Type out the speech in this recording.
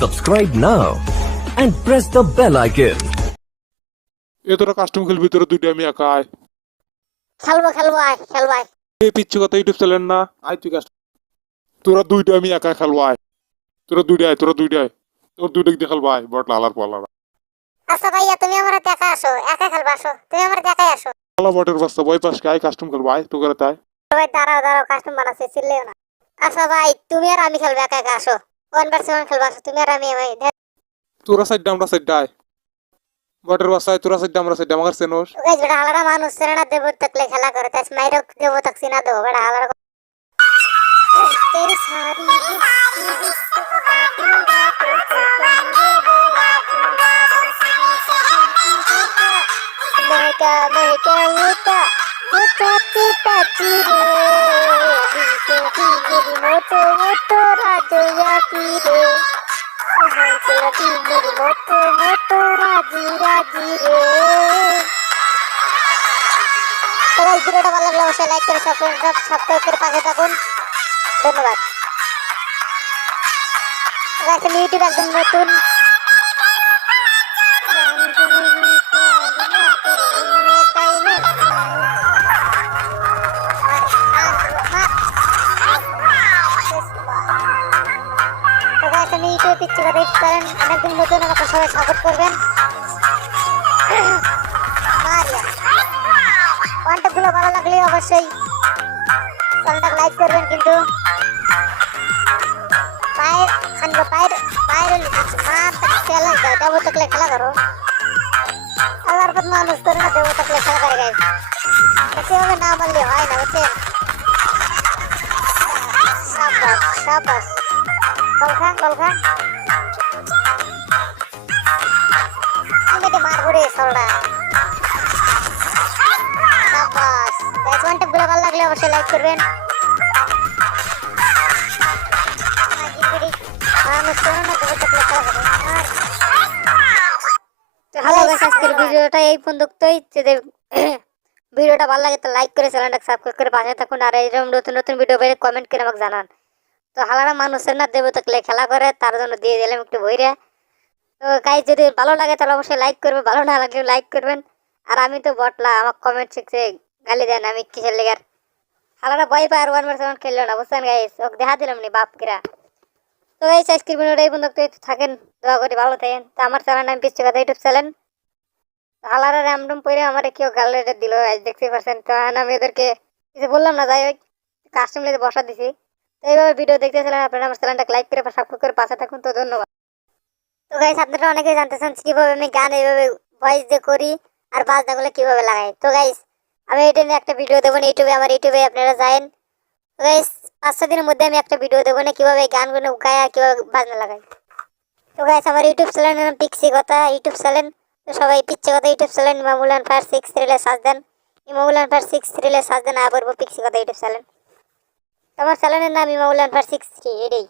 Subscribe now and press the bell icon. এ তোরা custom খেলবি তোরা দুইটা আমি একা আয় খেলবো আয় এই পিচ্ছি কথা ইউটিউব চ্যানেল না আয় তুই কাস্টম তোরা দুইটা আমি একা খেলবো আয় তোরা দুইটা আয় তোর দুইটা দিয়ে খেলবো আয় বট লালার পালা আচ্ছা ভাইয়া তুমি আমার দেখা আসো একা খেলবা আসো তুমি আমার দেখাই আসো পালা বটের বাস্তা বই পাশকে আয় কাস্টম খেলবো আয় তোকে তাই ভাই দাঁড়াও কাস্টম বানাচ্ছে চিল্লেও না আচ্ছা ভাই তুমি আর আমি খেলবো একা একা আসো 1v1 খেলবা আসো তুমি আর আমি ভাই তোরা সাইডটা আমরা সাইডটা আয় বটের বাস্তা আয় তোরা সাইডটা আমরা সাইডটা আমার চেনোস গাইস বেটা হালারা মানুষ সেনা দেব তকলে খেলা করে তাই মাইরক দেব তক সিনা দেব বেটা হালারা তেরি সারি মেকা উতা চিতা চিরে মোটো মোটো রাজয়া পিরে মোটো মোটো রাজি রে সবাই ভিডিওটা ভালো লাগলে অবশ্যই লাইক করে সাবস্ক্রাইব করে পাশে থাকুন ধন্যবাদ আমি ইউটিউব একদম নতুন আমি ইউটিউবে পিচ্ছি কথা দেখতে পারেন অনেকদিন নতুন আমাকে সবাই সাপোর্ট করবেন কন্টেন্টগুলো ভালো লাগলে অবশ্যই চ্যানেলটা লাইক করবেন কিন্তু পায়ের দেবো থাকলে খেলা করো আল্লাহর পথ মানুষ করে না দেবো থাকলে খেলা করে গাইস সেভাবে না মারলে হয় না বুঝছেন সাবাস কলখা আমি মারবো রে সলডা সাবাস গাইস কন্টেন্টগুলো ভালো লাগলে অবশ্যই লাইক করবেন হ্যালো গাইস আজকের ভিডিওটা এই পর্যন্তই যদি ভিডিওটা ভালো লাগে তো লাইক করে চ্যানেলটা সাবস্ক্রাইব করে পাশে থাকুন আর এরকম নতুন ভিডিও পেলে কমেন্ট করে আমাকে জানান তো হালারা মানুষের না দেব থাকলে খেলা করে তার জন্য দিয়ে দিলাম একটু বইরে তো গাইস যদি ভালো লাগে তাহলে অবশ্যই লাইক করবে ভালো না লাগলে লাইক করবেন আর আমি তো বটলা আমাকে কমেন্ট সেকশনে গালি দেন আমি কিসের লেগার হালারা ভয় পায় আর 1v1 খেললো না বুঝছেন গাইস ওকে দেখা দিলাম নি বাপ কিরা তো গাইস আজকের ভিডিওটা এই পর্যন্ত থাকেন দোয়া করি ভালো থাকেন তো আমার চ্যানেল নাম পিচ্ছি কথা ইউটিউব চ্যানেল হালারা র্যামডম পরে আমার কেউ গার্লরেটে দিল দেখতে পাচ্ছেন তো আমি ওদেরকে কিছু বললাম না যাই হোক কাস্টম লেগে বসা দিছি তো এইভাবে ভিডিও দেখতেছিলেন আপনারা আমার চ্যানেলটাকে লাইক করে সাবস্ক্রাইব করে পাশে থাকুন তো ধন্যবাদ তো গাইস আপনারা অনেকেই জানতে চান কিভাবে আমি গান এইভাবে ভয়েস দিয়ে করি আর বাজনাগুলো কিভাবে লাগাই তো গাইস আমি এটা নিয়ে একটা ভিডিও দেবো আমার ইউটিউবে আপনারা যায়েন তো গাইস 5-6 দিনের মধ্যে আমি একটা ভিডিও দেবো না কিভাবে গানগুলো গায় আর কিভাবে বাজনা লাগাই তো গাইস আমার ইউটিউব চ্যানেলের নাম পিক্সি কথা ইউটিউব চ্যানেল তো সবাই পিচ্ছি কথা ইউটিউব চ্যানেল ইমামুল ফায়ার 6 রিলে সার্চ দেন ইমামুল ফায়ার 6 রিলে সার্চ দেন আবার পিক্সি কথা ইউটিউব চ্যানেল তোমার চ্যানেলের নাম ইমামুল ফায়ার 6 এটাই